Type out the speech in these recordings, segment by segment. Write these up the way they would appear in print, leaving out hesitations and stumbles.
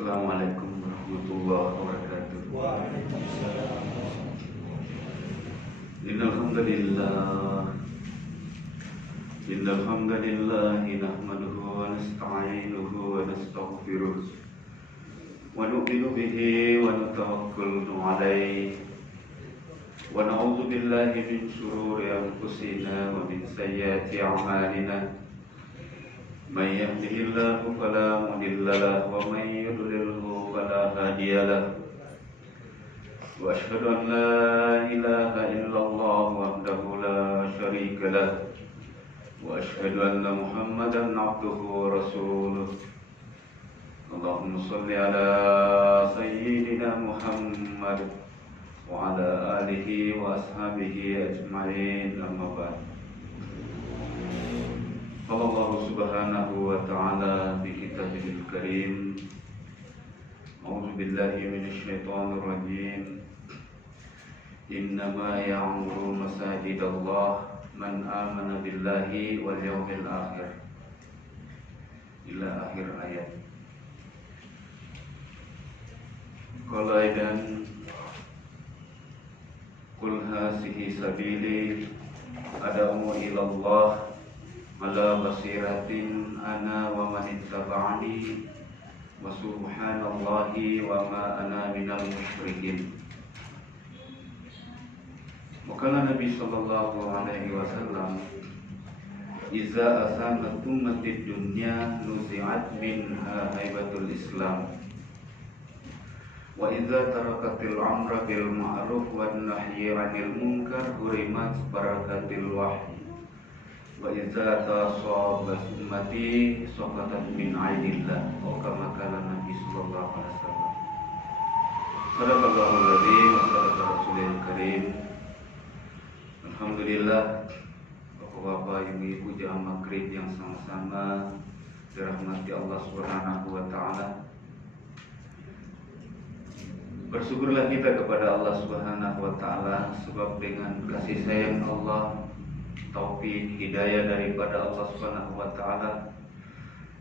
Assalamualaikum warahmatullahi wabarakatuh. Waalaikumsalam. Innal hamdalillah nahmaduhu wa nasta'inuhu wa nastaghfiruh wa nu'minu bihi wa natawakkalu 'alaihi wa na'udzu billahi min shururi anfusina wa min sayyiati a'malina. May yahdihillahu fala mudilla lahu wa may yudlilhu fala hadiya lahu. Wa asyhadu an la ilaha illallah wahdahu la syarika lahu wa asyhadu anna Muhammadan 'abduhu wa rasuluh. Allahumma shalli ala sayyidina Muhammad wa ala alihi wa ashabihi ajma'in, amma ba'd. Qala Allah subhanahu wa ta'ala fi kitabihil karim, a'udzu billahi minasy syaithanir rajim. Innama ya'muru masajidallah man amana billahi wal yawmil akhir, ila akhir ayat. Qala aidan qul hasihi sabili ad'u ila Allah ala basiratin ana wa man ittaba'ani wa subhanallahi wa ma ana minal musyrikin. Wakala Nabi sallallahu alaihi wasallam, iza asamat ummatid dunya nuzi'at minha haibatul Islam, wa iza tarakatil amra bil ma'ruf wan nahyi 'anil munkar hurimat barakatil wahyi, wa iza tasabat ummati saqatat min 'ainillah. Kama kala Nabi sallallahu alaihi wasallam. Sadaqallahul adzim wa sadaqa rasulil karim. Alhamdulillah, Bapak-bapak, ibu-ibu jamaah maghrib yang sama-sama dirahmati Allah Subhanahu wa taala. Bersyukurlah kita kepada Allah Subhanahu wa taala, sebab dengan kasih sayang Allah, taufik hidayah daripada Allah Subhanahu wa taala,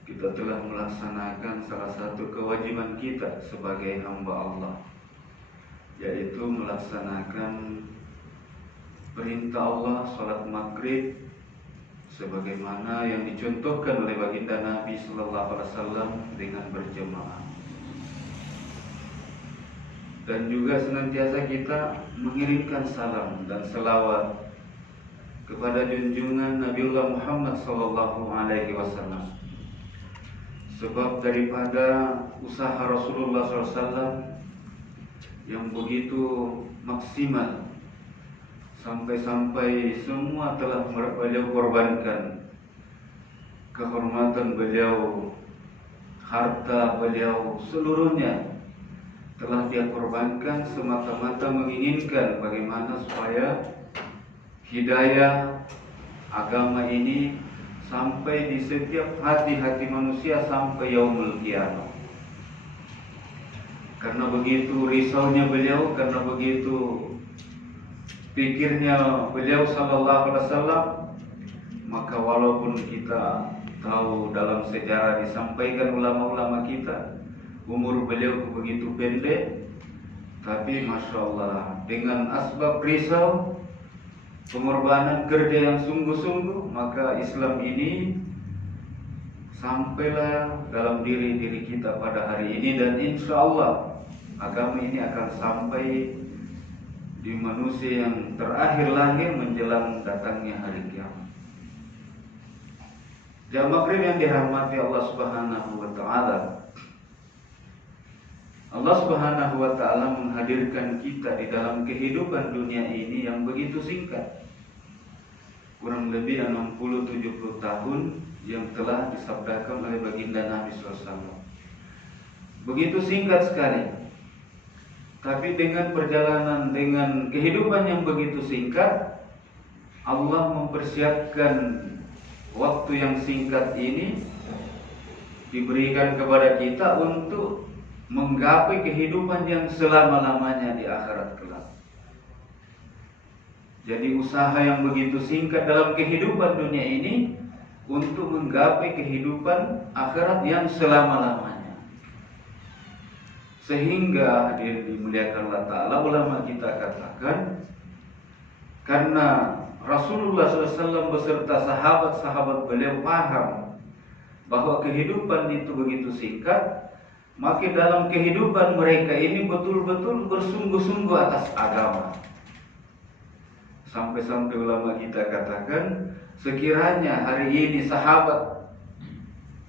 kita telah melaksanakan salah satu kewajiban kita sebagai hamba Allah, yaitu melaksanakan perintah Allah salat maghrib sebagaimana yang dicontohkan oleh baginda Nabi sallallahu alaihi wasallam dengan berjamaah. Dan juga senantiasa kita mengirimkan salam dan selawat kepada junjungan Nabiullah Muhammad sallallahu alaihi wasallam. Sebab daripada usaha Rasulullah sallallahu alaihi wasallam yang begitu maksimal, sampai-sampai semua telah beliau korbankan, kehormatan beliau, harta beliau, seluruhnya telah dia korbankan semata-mata menginginkan bagaimana supaya hidayah agama ini sampai di setiap hati-hati manusia sampai yaumul qiyamah. Karena begitu risaunya beliau, karena begitu pikirnya beliau sallallahu alaihi wasallam, maka walaupun kita tahu dalam sejarah disampaikan ulama-ulama kita, umur beliau begitu pendek, tapi masya Allah dengan asbab risau, pengorbanan kerja yang sungguh-sungguh, maka Islam ini sampailah dalam diri kita pada hari ini, dan insya Allah agama ini akan sampai di manusia yang terakhir lahir menjelang datangnya hari kiamat. Jamaah maghrib yang dirahmati Allah Subhanahu wa taala, Allah Subhanahu wa taala menghadirkan kita di dalam kehidupan dunia ini yang begitu singkat, kurang lebih 60-70 tahun yang telah disabdakan oleh baginda Nabi SAW. Begitu singkat sekali. Tapi dengan perjalanan, dengan kehidupan yang begitu singkat, Allah mempersiapkan waktu yang singkat ini diberikan kepada kita untuk menggapai kehidupan yang selama-lamanya di akhirat kelak. Jadi usaha yang begitu singkat dalam kehidupan dunia ini untuk menggapai kehidupan akhirat yang selama-lamanya. Sehingga hadirin dimuliakan Allah Ta'ala, ulama kita katakan, karena Rasulullah SAW beserta sahabat-sahabat beliau paham bahwa kehidupan itu begitu singkat, maka dalam kehidupan mereka ini betul-betul bersungguh-sungguh atas agama. Sampai-sampai ulama kita katakan, sekiranya hari ini sahabat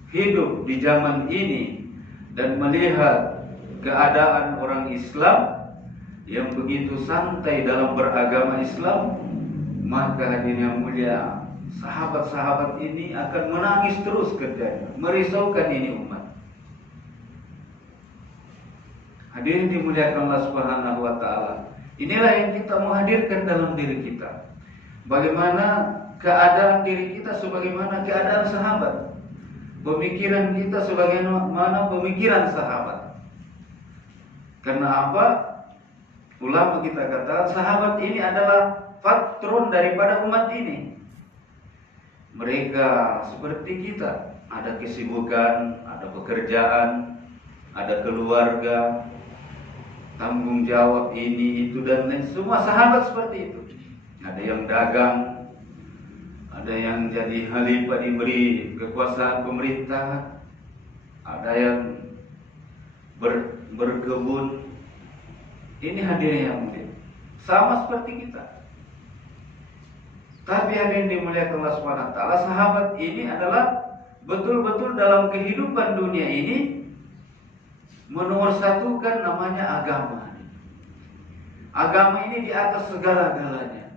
hidup di zaman ini dan melihat keadaan orang Islam yang begitu santai dalam beragama Islam, maka hadirin yang mulia, sahabat-sahabat ini akan menangis terus kerjanya, merisaukan ini umat. Hadirin dimuliakan Allah Subhanahu wa Ta'ala, inilah yang kita mau hadirkan dalam diri kita. Bagaimana keadaan diri kita sebagaimana keadaan sahabat, pemikiran kita sebagaimana pemikiran sahabat. Karena apa? Ulama kita kata sahabat ini adalah patron daripada umat ini. Mereka seperti kita, ada kesibukan, ada pekerjaan, ada keluarga, tanggung jawab ini, itu dan lain. Semua sahabat seperti itu. Ada yang dagang, ada yang jadi khalifah diberi kekuasaan pemerintah, ada yang berkebun. Ini hadirin yang mulia, sama seperti kita. Tapi hadirin dimuliakan Allah Subhanahu wa Ta'ala, sahabat ini adalah betul-betul dalam kehidupan dunia ini menomorsatukan namanya agama. Agama ini di atas segala-galanya.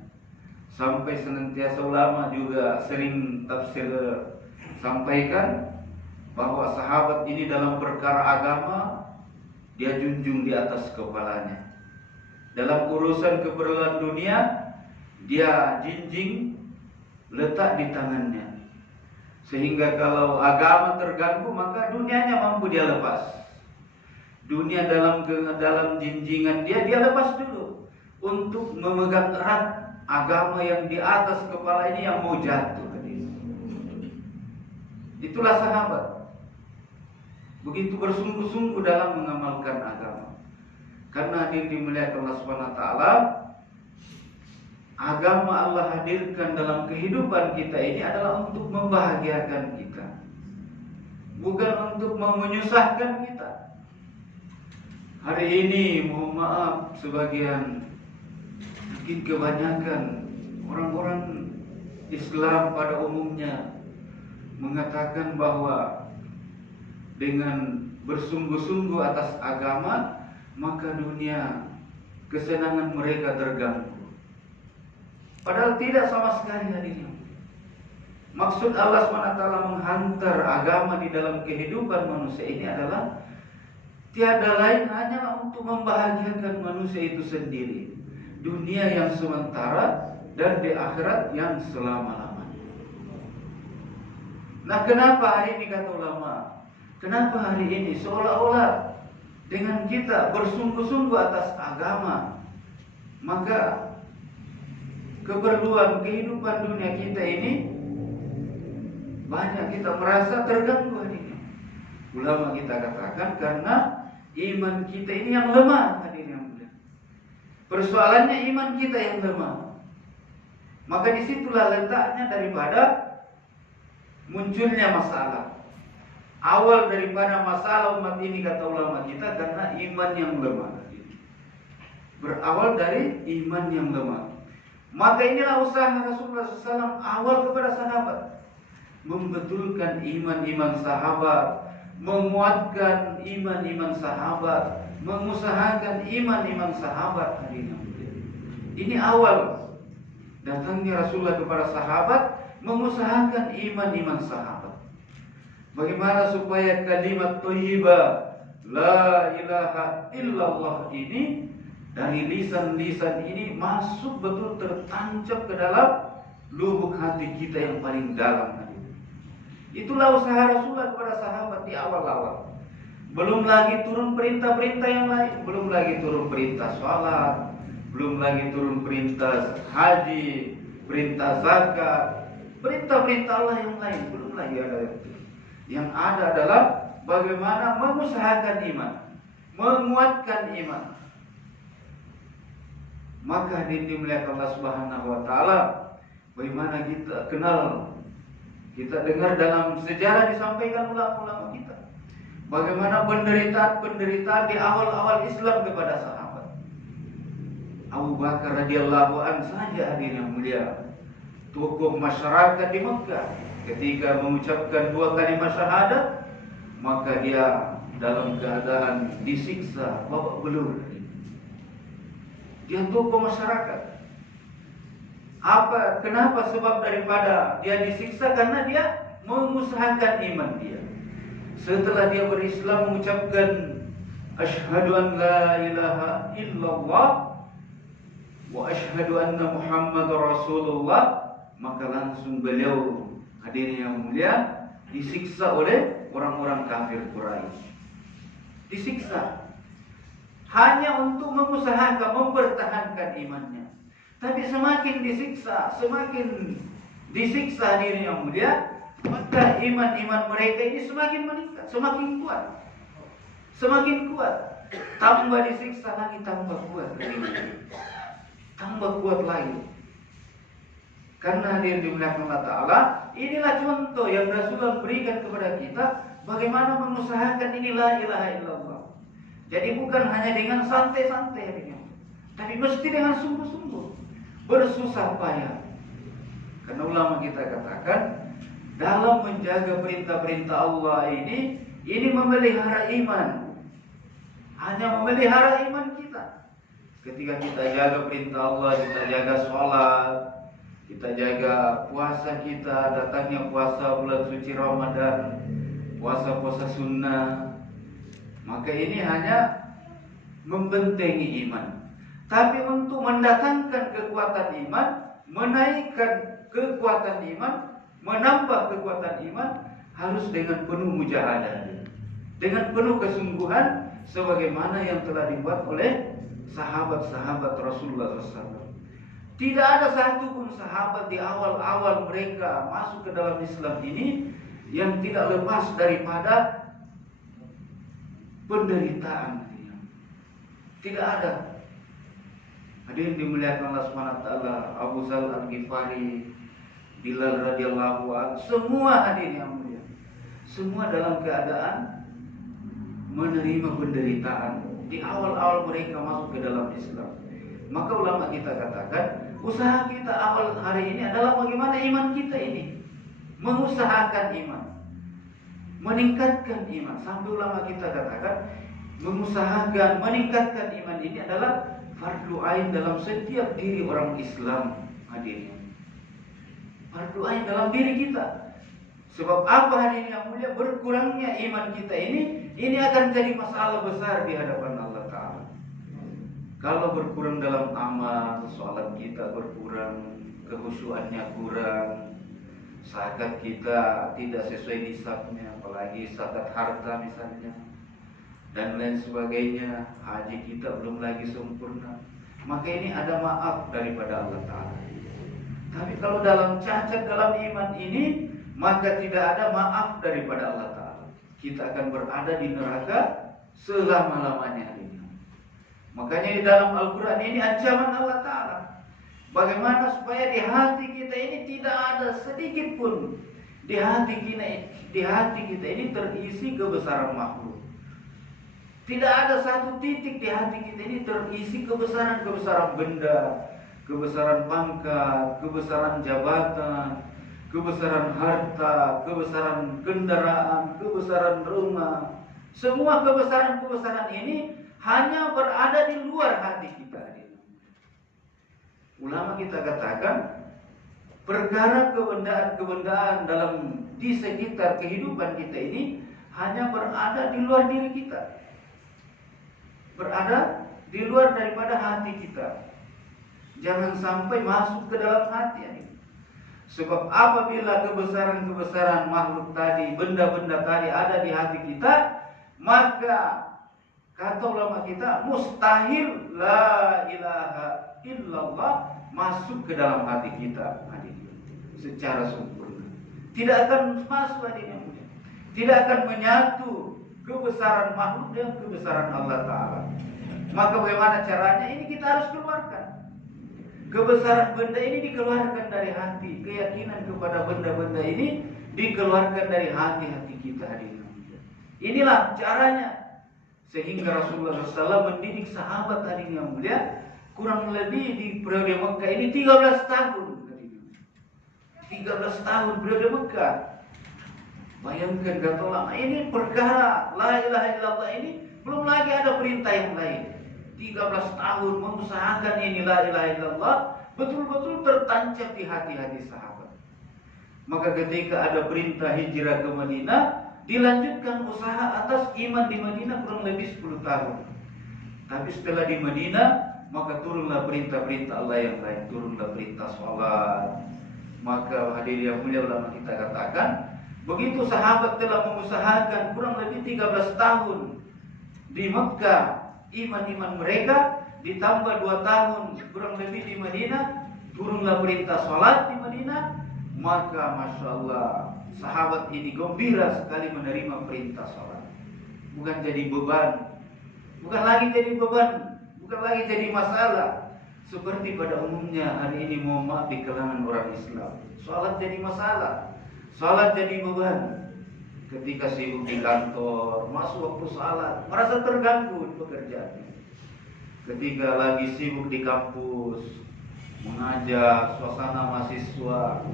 Sampai senantiasa ulama juga sering tafsir sampaikan bahwa sahabat ini dalam perkara agama dia junjung di atas kepalanya. Dalam urusan keperluan dunia dia jinjing letak di tangannya. Sehingga kalau agama terganggu maka dunianya mampu dia lepas. Dunia dalam jinjingan dia lepas dulu untuk memegang erat agama yang di atas kepala ini yang mau jatuh. Itulah sahabat. Begitu bersungguh-sungguh dalam mengamalkan agama. Karena hadir dimuliakan Allah Subhanahu wa Ta'ala, agama Allah hadirkan dalam kehidupan kita ini adalah untuk membahagiakan kita, bukan untuk menyusahkan kita. Hari ini mohon maaf, sebagian, mungkin kebanyakan orang-orang Islam pada umumnya mengatakan bahwa dengan bersungguh-sungguh atas agama maka dunia kesenangan mereka terganggu. Padahal tidak sama sekali hadirin. Maksud Allah SWT menghantar agama di dalam kehidupan manusia ini adalah tiada lain hanya untuk membahagiakan manusia itu sendiri. Dunia yang sementara dan di akhirat yang selama-lamanya. Nah, kenapa hari ini kata ulama? Kenapa hari ini seolah-olah dengan kita bersungguh-sungguh atas agama, maka keperluan kehidupan dunia kita ini banyak kita merasa terganggu hari ini. Ulama kita katakan karena iman kita ini yang lemah hadirin yang mulia. Persoalannya iman kita yang lemah. Maka disitulah letaknya daripada munculnya masalah. Awal daripada masalah umat ini kata ulama kita karena iman yang lemah. Berawal dari iman yang lemah. Maka inilah usaha Rasulullah SAW awal kepada sahabat, membetulkan iman-iman sahabat, menguatkan iman-iman sahabat, mengusahakan iman-iman sahabat. Ini awal datangnya Rasulullah kepada sahabat, mengusahakan iman-iman sahabat. Bagaimana supaya kalimat thayyibah la ilaha illallah ini dari lisan-lisan ini masuk betul tertancap ke dalam lubuk hati kita yang paling dalam. Itulah usaha Rasulullah kepada sahabat di awal-awal. Belum lagi turun perintah-perintah yang lain, belum lagi turun perintah sholat, belum lagi turun perintah haji, perintah zakat, perintah-perintah Allah yang lain, belum lagi ada. Yang ada adalah bagaimana mengusahakan iman. menguatkan iman. Maka dimiliki Allah Subhanahu wa taala, bagaimana kita kenal, kita dengar dalam sejarah disampaikan ulama-ulama kita, bagaimana penderitaan-penderitaan di awal-awal Islam kepada sahabat. Abu Bakar radhiyallahu anhu saja, hadirin yang mulia, tokoh masyarakat di Mekah, ketika mengucapkan 2 kalimat syahadat, maka dia dalam keadaan disiksa babak belur. Dia tokoh masyarakat. Kenapa? Sebab daripada dia disiksa karena dia mengusahakan iman dia. Setelah dia berislam mengucapkan asyhadu an la ilaha illallah wa asyhadu anna Muhammadar Rasulullah, maka langsung beliau, hadirin yang mulia, disiksa oleh orang-orang kafir Quraisy. Disiksa hanya untuk mengusahakan mempertahankan imannya. Tapi semakin disiksa hadirin yang mulia, maka iman mereka ini semakin meningkat, semakin kuat. Semakin kuat. Tambah disiksa lagi, tambah kuat. Tambah kuat lagi. Karena hadirin dimuliakan Allah Ta'ala, inilah contoh yang Rasulullah berikan kepada kita, bagaimana mengusahakan ini la ilaha illallah. Jadi bukan hanya dengan santai-santai, tapi mesti dengan sungguh-sungguh, bersusah payah. Karena ulama kita katakan, dalam menjaga perintah-perintah Allah ini memelihara iman. Hanya memelihara iman kita. Ketika kita jaga perintah Allah, kita jaga sholat, kita jaga puasa kita, datangnya puasa bulan suci Ramadan, puasa-puasa sunnah, maka ini hanya membentengi iman. Tapi untuk mendatangkan kekuatan iman, menaikkan kekuatan iman, menambah kekuatan iman, harus dengan penuh mujahadah, dengan penuh kesungguhan, sebagaimana yang telah dibuat oleh sahabat-sahabat Rasulullah SAW. Tidak ada satupun sahabat di awal-awal mereka masuk ke dalam Islam ini yang tidak lepas daripada penderitaan. Tidak ada. Hadirin dimuliakan Allah SWT, Abu Dzar Al-Ghifari, Bilal radhiyallahu anhu, semua hadirin yang mulia, semua dalam keadaan menerima penderitaan di awal-awal mereka masuk ke dalam Islam. Maka ulama kita katakan, usaha kita awal hari ini adalah bagaimana iman kita ini, mengusahakan iman, meningkatkan iman. Sampai ulama kita katakan, mengusahakan meningkatkan iman ini adalah fardu ain dalam setiap diri orang Islam, hadirin. Fardu ain dalam diri kita. Sebab apa hadirin yang mulia, berkurangnya iman kita ini akan jadi masalah besar di hadapan Allah Ta'ala. Kalau berkurang dalam amal, sholat kita berkurang, kehusuannya kurang, zakat kita tidak sesuai nisabnya, apalagi zakat harta misalnya, dan lain sebagainya, haji kita belum lagi sempurna, maka ini ada maaf daripada Allah Ta'ala. Tapi kalau dalam cacat dalam iman ini, maka tidak ada maaf daripada Allah Ta'ala. Kita akan berada di neraka selama-lamanya. Makanya di dalam Al-Quran ini ancaman Allah Ta'ala, bagaimana supaya di hati kita ini tidak ada sedikit pun di hati kita ini terisi kebesaran makhluk. Tidak ada satu titik di hati kita ini terisi kebesaran benda, kebesaran pangkat, kebesaran jabatan, kebesaran harta, kebesaran kendaraan, kebesaran rumah. Semua kebesaran ini hanya berada di luar hati kita. Ulama kita katakan, perkara kebendaan dalam di sekitar kehidupan kita ini hanya berada di luar diri kita, berada di luar daripada hati kita. Jangan sampai masuk ke dalam hati. Sebab apabila kebesaran makhluk tadi, benda-benda tadi ada di hati kita, maka kata ulama kita, mustahil la ilaha illallah masuk ke dalam hati kita, hadirin, secara sempurna. Tidak akan masuk, hadirin, tidak akan menyatu kebesaran makhluk dengan kebesaran Allah Ta'ala. Maka bagaimana caranya? Ini kita harus keluarkan. Kebesaran benda ini dikeluarkan dari hati. Keyakinan kepada benda-benda ini dikeluarkan dari hati-hati kita hadirin. Inilah caranya. Sehingga Rasulullah SAW mendidik sahabat hadirin yang mulia kurang lebih di periode Mekah ini 13 tahun. 13 tahun periode Mekah. Bayangkan kata ulama, ini perkara la ilaha illallah ini belum lagi ada perintah yang lain. 13 tahun mengusahakan ini la ilaha illallah betul-betul tertancap di hati-hati sahabat. Maka ketika ada perintah hijrah ke Madinah, dilanjutkan usaha atas iman di Madinah kurang lebih 10 tahun. Tapi setelah di Madinah, maka turunlah perintah-perintah Allah yang lain. Turunlah perintah sholat. Maka hadirin yang mulia ulama kita katakan, begitu sahabat telah mengusahakan kurang lebih 13 tahun di Mekah, iman-iman mereka ditambah 2 tahun kurang lebih di Madinah, turunlah perintah sholat di Madinah, maka Masya Allah sahabat ini gembira sekali menerima perintah sholat. Bukan jadi beban, bukan lagi jadi beban, bukan lagi jadi masalah. Seperti pada umumnya hari ini mohon maaf di kalangan orang Islam, sholat jadi masalah, sholat jadi beban. Ketika sibuk di kantor, masuk waktu sholat, merasa terganggu di pekerjaannya. Ketika lagi sibuk di kampus, mengajar, suasana mahasiswa,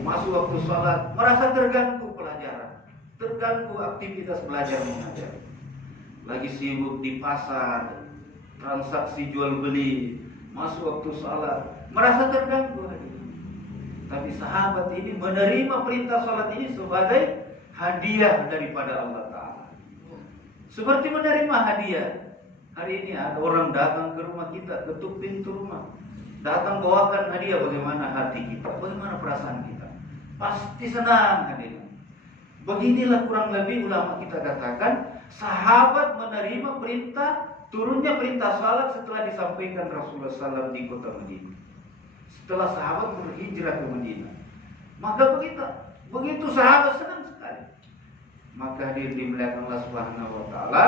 masuk waktu sholat, merasa terganggu pelajaran, terganggu aktivitas belajar mengajar. Lagi sibuk di pasar, transaksi jual beli, masuk waktu sholat, merasa terganggu. Tapi sahabat ini menerima perintah sholat ini sebagai hadiah daripada Allah Ta'ala. Seperti menerima hadiah. Hari ini ada orang datang ke rumah kita, ketuk pintu rumah, datang bawakan hadiah. Bagaimana hati kita, bagaimana perasaan kita? Pasti senang hadirin. Beginilah kurang lebih ulama kita katakan, sahabat menerima perintah, turunnya perintah salat setelah disampaikan Rasulullah SAW di kota Madinah. Setelah sahabat berhijrah ke Madinah, maka begitu sahabat senang sekali. Maka dimuliakan Allah Subhanahu wa Ta'ala,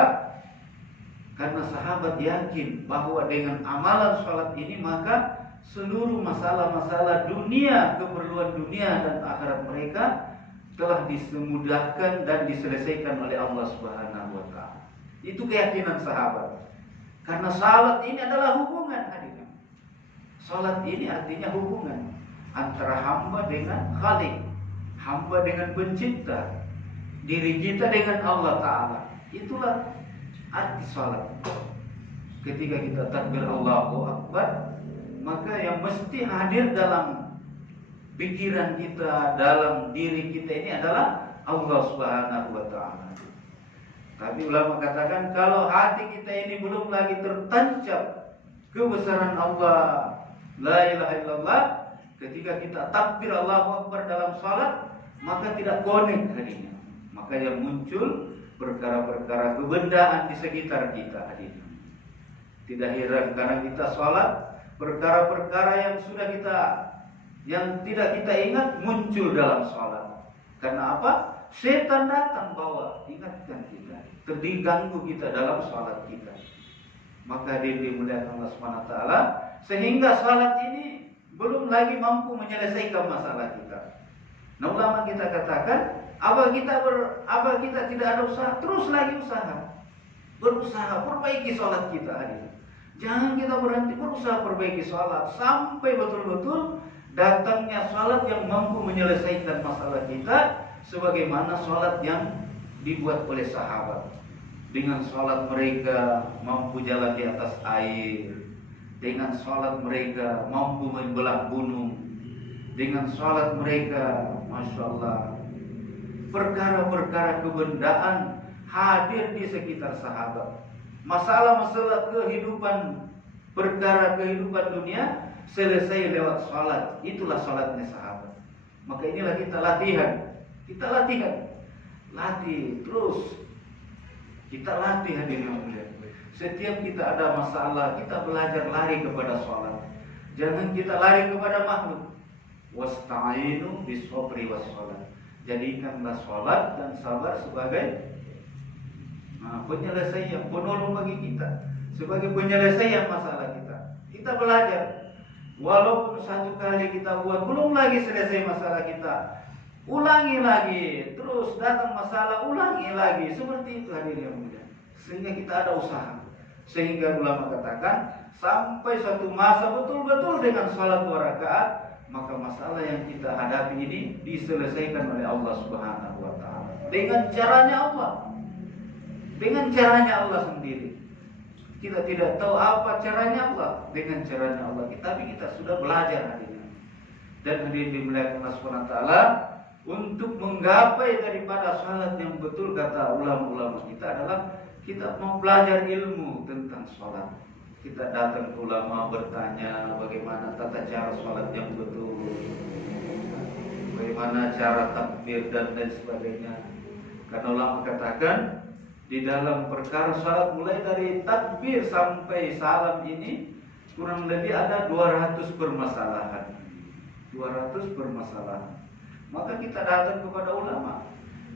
karena sahabat yakin bahwa dengan amalan salat ini maka seluruh masalah-masalah dunia, keperluan dunia dan akhirat mereka telah disemudahkan dan diselesaikan oleh Allah Subhanahu wa Ta'ala. Itu keyakinan sahabat. Karena salat ini adalah hubungan hadirin. Salat ini artinya hubungan antara hamba dengan Khalik, hamba dengan pencipta, diri kita dengan Allah Ta'ala. Itulah arti salat. Ketika kita takbir Allahu Akbar, maka yang mesti hadir dalam pikiran kita, dalam diri kita ini adalah Allah Subhanahu wa Ta'ala. Tapi ulama katakan, kalau hati kita ini belum lagi tertancap kebesaran Allah, la ilaha illallah, ketika kita takbir Allahu Akbar dalam salat, maka tidak connect hatinya. Maka yang muncul perkara-perkara kebendaan di sekitar kita hadirin. Tidak heran karena kita salat, perkara-perkara yang tidak kita ingat muncul dalam salat. Karena apa? Setan datang bawa ingatkan kita, terganggu kita dalam salat kita. Maka dimuliakan Allah SWT, sehingga salat ini belum lagi mampu menyelesaikan masalah kita. Nah, ulama kita katakan, apa kita tidak ada usaha, terus lagi usaha. Berusaha perbaiki salat kita hadirin. Jangan kita berhenti berusaha perbaiki salat sampai betul-betul datangnya salat yang mampu menyelesaikan masalah kita, sebagaimana salat yang dibuat oleh sahabat. Dengan salat mereka mampu jalan di atas air, dengan salat mereka mampu membelah gunung, dengan salat mereka, Masya Allah, perkara-perkara kebendaan hadir di sekitar sahabat. Masalah-masalah kehidupan, perkara kehidupan dunia selesai lewat salat. Itulah salatnya sahabat. Maka inilah kita latihan. Kita latih terus. Kita latih hadirin yang mulia. Setiap kita ada masalah, kita belajar lari kepada salat. Jangan kita lari kepada makhluk. Wasta'inu bis-sabri was-salat. Jadikanlah salat dan sabar sebagai penyelesaian, penolong bagi kita, sebagai penyelesaian masalah kita. Kita belajar, walaupun satu kali kita buat belum lagi selesai masalah kita, ulangi lagi, terus datang masalah, ulangi lagi, seperti itu hadirin yang mulia. Sehingga kita ada usaha. Sehingga ulama katakan sampai suatu masa betul-betul dengan salat 2 rakaat, maka masalah yang kita hadapi ini diselesaikan oleh Allah Subhanahu wa taala. Dengan caranya Allah. Dengan caranya Allah sendiri. Kita tidak tahu apa caranya Allah, dengan caranya Allah. Tapi kita sudah belajar hadirin. Dan hadirin dimuliakan Allah Subhanahu wa taala, untuk menggapai daripada salat yang betul, kata ulama-ulama kita adalah kita mau belajar ilmu tentang sholat. Kita datang ke ulama bertanya bagaimana tata cara sholat yang betul, bagaimana cara takbir dan lain sebagainya. Karena ulama katakan di dalam perkara sholat mulai dari takbir sampai salam ini kurang lebih ada 200 permasalahan. 200 permasalahan. Maka kita datang kepada ulama.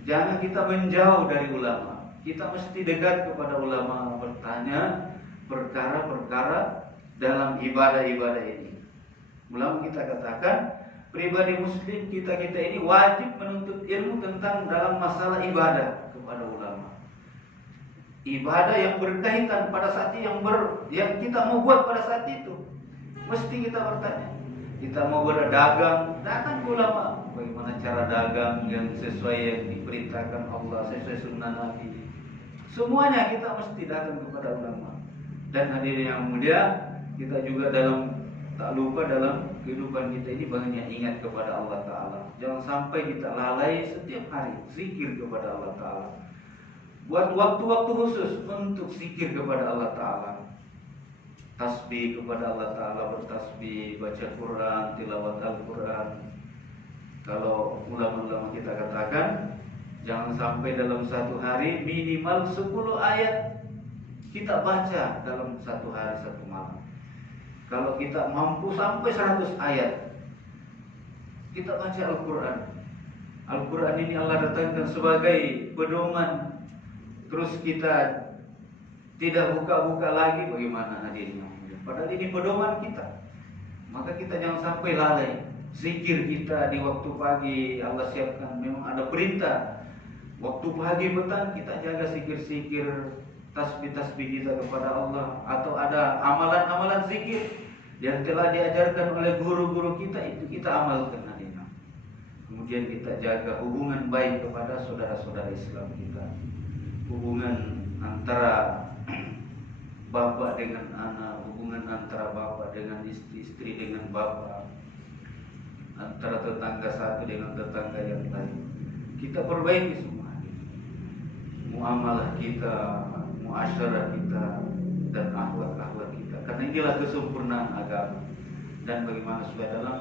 Jangan kita menjauh dari ulama. Kita mesti dekat kepada ulama, bertanya perkara-perkara dalam ibadah-ibadah ini. Ulama kita katakan, pribadi muslim kita ini wajib menuntut ilmu tentang dalam masalah ibadah kepada ulama. Ibadah yang berkaitan pada saat yang kita mau buat pada saat itu, mesti kita bertanya. Kita mau berdagang, datang ke ulama. Bagaimana cara dagang yang sesuai yang diperintahkan Allah, sesuai sunnah Nabi. Semuanya kita mesti datang kepada ulama. Dan hadirin yang mulia, kita juga tak lupa dalam kehidupan kita ini banyak ingat kepada Allah Ta'ala. Jangan sampai kita lalai setiap hari zikir kepada Allah Ta'ala. Buat waktu-waktu khusus untuk zikir kepada Allah Ta'ala. Tasbih kepada Allah Ta'ala, bertasbih, baca Quran, tilawat Al-Quran. Kalau ulama-ulama kita katakan, jangan sampai dalam satu hari minimal 10 ayat kita baca dalam satu hari, satu malam. Kalau kita mampu sampai 100 ayat, kita baca Al-Quran. Al-Quran ini Allah datangkan sebagai pedoman. Terus kita tidak buka-buka lagi, bagaimana hadirin? Padahal ini pedoman kita. Maka kita jangan sampai lalai. Zikir kita di waktu pagi Allah siapkan, memang ada perintah. Waktu pagi petang kita jaga zikir-zikir, tasbih-tasbih kita kepada Allah. Atau ada amalan-amalan zikir yang telah diajarkan oleh guru-guru kita, itu kita amalkan hadirin. Kemudian kita jaga hubungan baik kepada saudara-saudara Islam kita. Hubungan antara bapak dengan anak, hubungan antara bapak dengan istri, istri dengan bapak, antara tetangga satu dengan tetangga yang lain. Kita perbaiki semua. Muamalah kita, muasyarah kita, dan akhlak-akhlak kita. Karena inilah kesempurnaan agama. Dan bagaimana supaya dalam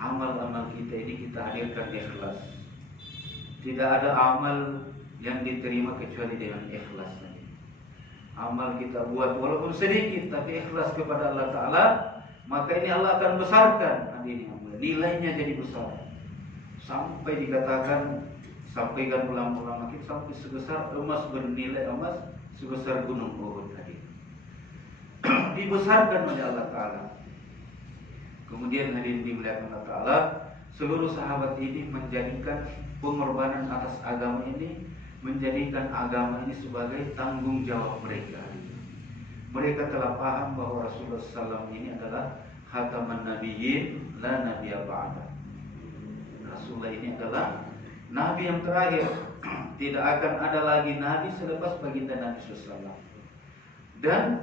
amal-amal kita ini kita hadirkan ikhlas. Tidak ada amal yang diterima kecuali dengan ikhlas. Amal kita buat walaupun sedikit tapi ikhlas kepada Allah Ta'ala, maka ini Allah akan besarkan nilainya jadi besar. Sampai dikatakan, sampaikan ulama-ulama kita, sampai sebesar emas, bernilai emas sebesar gunung Uhud tadi. Dibesarkan oleh Allah Ta'ala. Kemudian hadirin dimuliakan Allah Ta'ala, seluruh sahabat ini menjadikan pengorbanan atas agama ini, menjadikan agama ini sebagai tanggung jawab mereka. Mereka telah paham bahwa Rasulullah SAW ini adalah khataman nabiyyin, la nabiyya ba'da. Rasulullah ini adalah nabi yang terakhir. Tidak akan ada lagi nabi selepas baginda Nabi SAW. Dan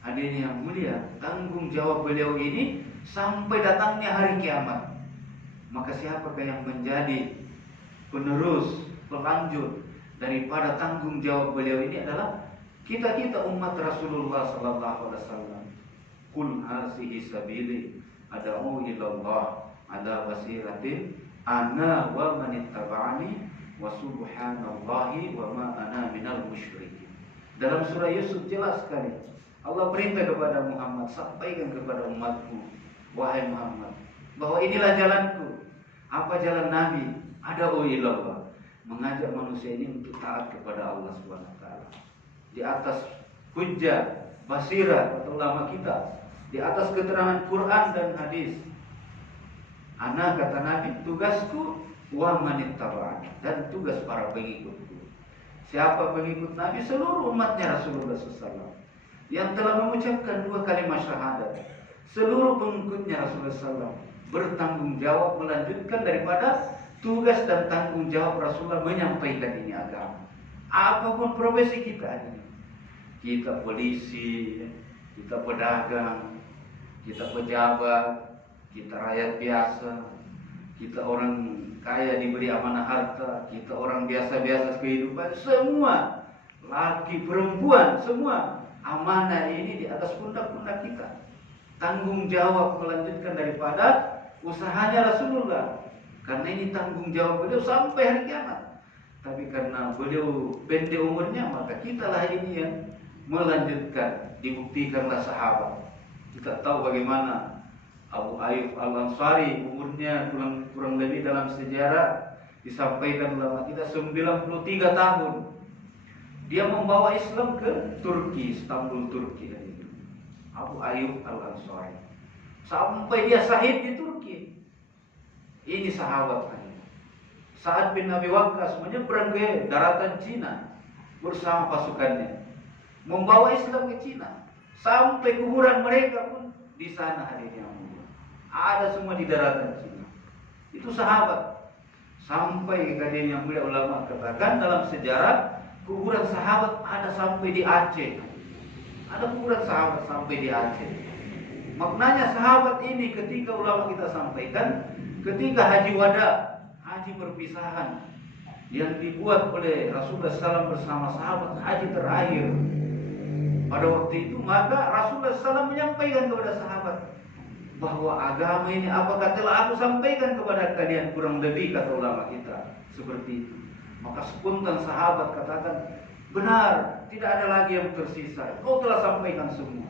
hadirin yang mulia, tanggung jawab beliau ini sampai datangnya hari kiamat. Maka siapakah yang menjadi penerus, pelanjut daripada tanggung jawab beliau ini adalah kita umat Rasulullah sallallahu alaihi wasallam. Qul hazihi sabili ad'u ila Allah ala basiratin ana wa man ittaba'ani wa subhanallahi wa ma ana minal musyrikin. Dalam surah Yusuf jelas sekali Allah perintah kepada Muhammad, sampaikan kepada umatku, wahai Muhammad, bahwa inilah jalanku. Apa jalan Nabi? Ad'u ila Allah. mengajak manusia ini untuk taat kepada Allah Subhanahu wa taala. Di atas hujjah, basirah atau ulama kita, di atas keterangan Quran dan hadis. Ana kata Nabi, tugasku wa manittaba'ani, dan tugas para pengikutku. Siapa pengikut Nabi? Seluruh umatnya Rasulullah SAW yang telah mengucapkan 2 kalimat syahadat. Seluruh pengikutnya Rasulullah SAW bertanggung jawab melanjutkan daripada tugas dan tanggung jawab Rasulullah menyampaikan ini agama. Apapun profesi kita ini, kita polisi, kita pedagang, kita pejabat, kita rakyat biasa, kita orang kaya diberi amanah harta, kita orang biasa-biasa kehidupan, semua laki perempuan, semua amanah ini di atas pundak-pundak kita. Tanggung jawab melanjutkan daripada usahanya Rasulullah. Karena ini tanggung jawab beliau sampai hari kiamat. Tapi karena beliau pendek umurnya, maka kitalah ini yang melanjutkan. Dibuktikanlah sahabat. Kita tahu bagaimana Abu Ayyub Al-Ansari umurnya kurang lebih dalam sejarah disampaikan ulama kita 93 tahun. Dia membawa Islam ke Turki, Istanbul, Turki. Abu Ayyub Al-Ansari sampai dia syahid di Turki. Ini sahabat. Sa'ad bin Abi Waqqas menyeberang ke daratan Cina bersama pasukannya, membawa Islam ke Cina. Sampai kuburan mereka pun di sana hadirnya. Ada semua di daratan Cina. Itu sahabat. Sampai kajian yang mulia ulama katakan dalam sejarah kuburan sahabat ada sampai di Aceh. Ada kuburan sahabat sampai di Aceh. Maknanya sahabat ini ketika ulama kita sampaikan, ketika haji wada, haji perpisahan yang dibuat oleh Rasulullah SAW bersama sahabat, haji terakhir pada waktu itu, maka Rasulullah SAW menyampaikan kepada sahabat bahwa agama ini apakah telah aku sampaikan kepada kalian, kurang lebih kata ulama kita seperti itu. Maka spontan sahabat katakan, benar, tidak ada lagi yang tersisa, kau telah sampaikan semua.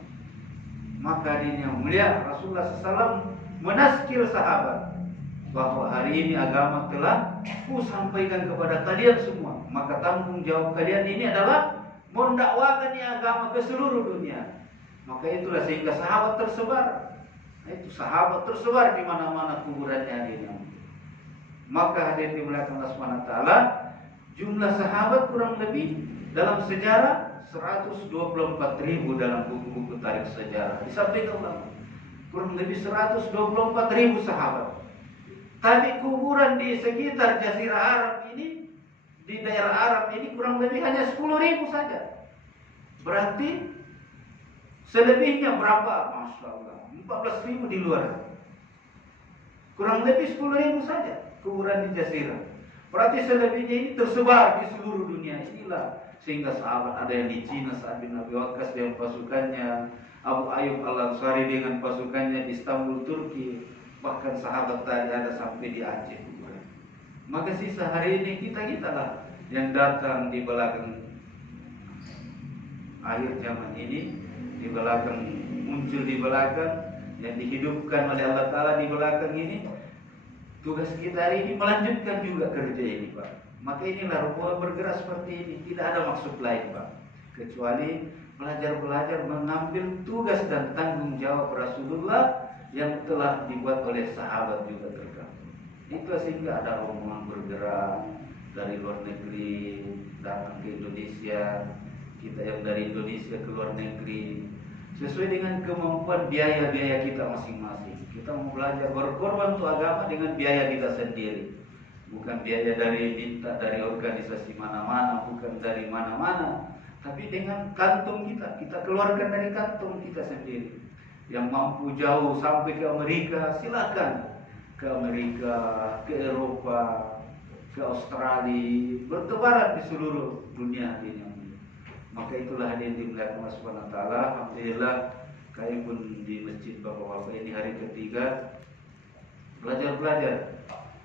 Maka ini yang mulia Rasulullah SAW menaskir sahabat bahwa hari ini agama telah ku sampaikan kepada kalian semua. Maka tanggung jawab kalian ini adalah mendakwakan ini agama ke seluruh dunia. Maka itulah sehingga sahabat tersebar. Itu sahabat tersebar di mana-mana kuburannya hari ini. Maka hadirin dimuliakan Allah Subhanahu wa taala, jumlah sahabat kurang lebih dalam sejarah 124.000 dalam buku-buku tarikh sejarah. Disampaikan ulama kurang lebih 124.000 sahabat. Tapi kuburan di sekitar Jazirah Arab ini, di daerah Arab ini kurang lebih hanya 10.000 saja. Berarti selebihnya berapa? Masya Allah, 14.000 di luar. Kurang lebih 10.000 saja kuburan di Jazirah. Berarti selebihnya ini tersebar di seluruh dunia. Inilah sehingga sahabat ada yang di Cina, Sa'ad bin Abi Waqqas dengan pasukannya, Abu Ayyub Al-Ansari dengan pasukannya di Istanbul, Turki. Bahkan sahabat tadi ada sampai di Aceh. Maka sisa hari ini kita lah yang datang di belakang akhir zaman ini, di belakang muncul di belakang, yang dihidupkan oleh Allah Ta'ala di belakang ini. Tugas kita hari ini melanjutkan juga kerja ini, Pak. Maka inilah Roboh bergerak seperti ini. Tidak ada maksud lain, Pak, kecuali belajar mengambil tugas dan tanggung jawab Rasulullah yang telah dibuat oleh sahabat juga tergabung. Itu sehingga ada rombongan bergerak dari luar negeri datang ke Indonesia, kita yang dari Indonesia ke luar negeri, sesuai dengan kemampuan biaya-biaya kita masing-masing. Kita mau belajar berkorban untuk agama dengan biaya kita sendiri, bukan biaya minta dari organisasi mana-mana, bukan dari mana-mana, tapi dengan kantung kita keluarkan dari kantung kita sendiri. Yang mampu jauh sampai ke Amerika, silakan ke Amerika, ke Eropa, ke Australia, bertebaran di seluruh dunia ini. Maka itulah hadirin dimuliakan Allah Subhanahu wa taala. Alhamdulillah, kami pun di masjid Bapak-bapak ini hari ketiga belajar.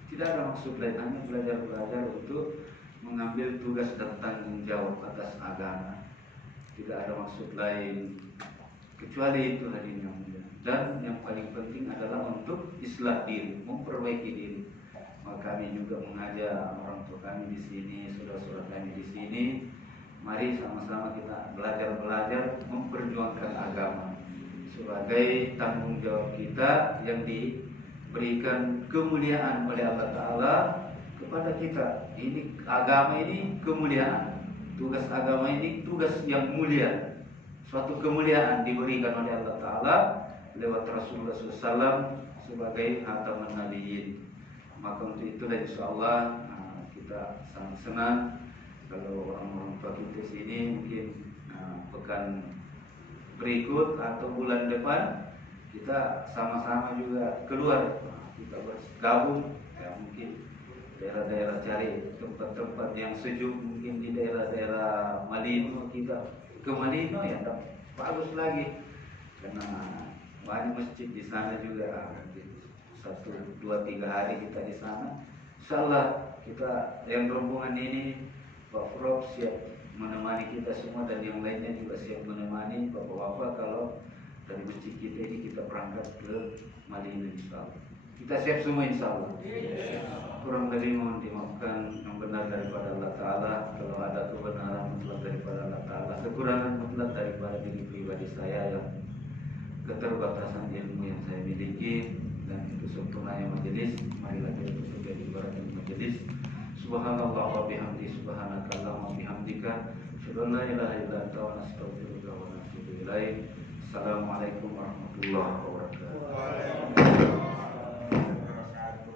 Tidak ada maksud lain, hanya belajar untuk mengambil tugas dan tanggung jawab atas agama. Tidak ada maksud lain kecuali itu hadirin yang mulia. Dan yang paling penting adalah untuk islah diri, memperbaiki diri. Kami juga mengajak orang tua kami di sini, saudara-saudara kami di sini. Mari sama-sama kita belajar memperjuangkan agama sebagai tanggung jawab kita yang diberikan kemuliaan oleh Allah Ta'ala kepada kita. Ini agama ini kemuliaan. Tugas agama ini tugas yang mulia. Suatu kemuliaan diberikan oleh Allah Ta'ala lewat Rasulullah SAW sebagai khataman nabiyyin. Maka untuk itulah insyaAllah kita sangat senang kalau orang-orang tua kita sini mungkin pekan berikut atau bulan depan kita sama-sama juga keluar, kita bergabung ya, mungkin daerah-daerah, cari tempat-tempat yang sejuk, mungkin di daerah-daerah Malino, kita ke Malino ya bagus lagi karena banyak masjid di sana juga. 1, 2, 3 hari kita di sana. Insyaallah kita yang rombongan ini Pak Prof siap menemani kita semua dan yang lainnya juga siap menemani Bapak-bapak kalau dari masjid kita ini kita berangkat ke Malino insyaallah. Kita siap semua insyaallah. Kurang lebih mohon dimaafkan, yang benar daripada Allah Ta'ala. Kalau ada kebenaran mutlak daripada Allah Ta'ala, kekurangan mutlak daripada diri pribadi saya yang keterbatasan ilmu yang saya miliki. Dan itu sempurnanya majelis. Marilah kita tutup dari ibarat majelis. Subhanallah wa bihamdi, subhanakallah wa bihamdika, asyhadu an la ilaha illa anta wa nastaghfiruka wa natubu ilaik. Assalamualaikum warahmatullahi wabarakatuh.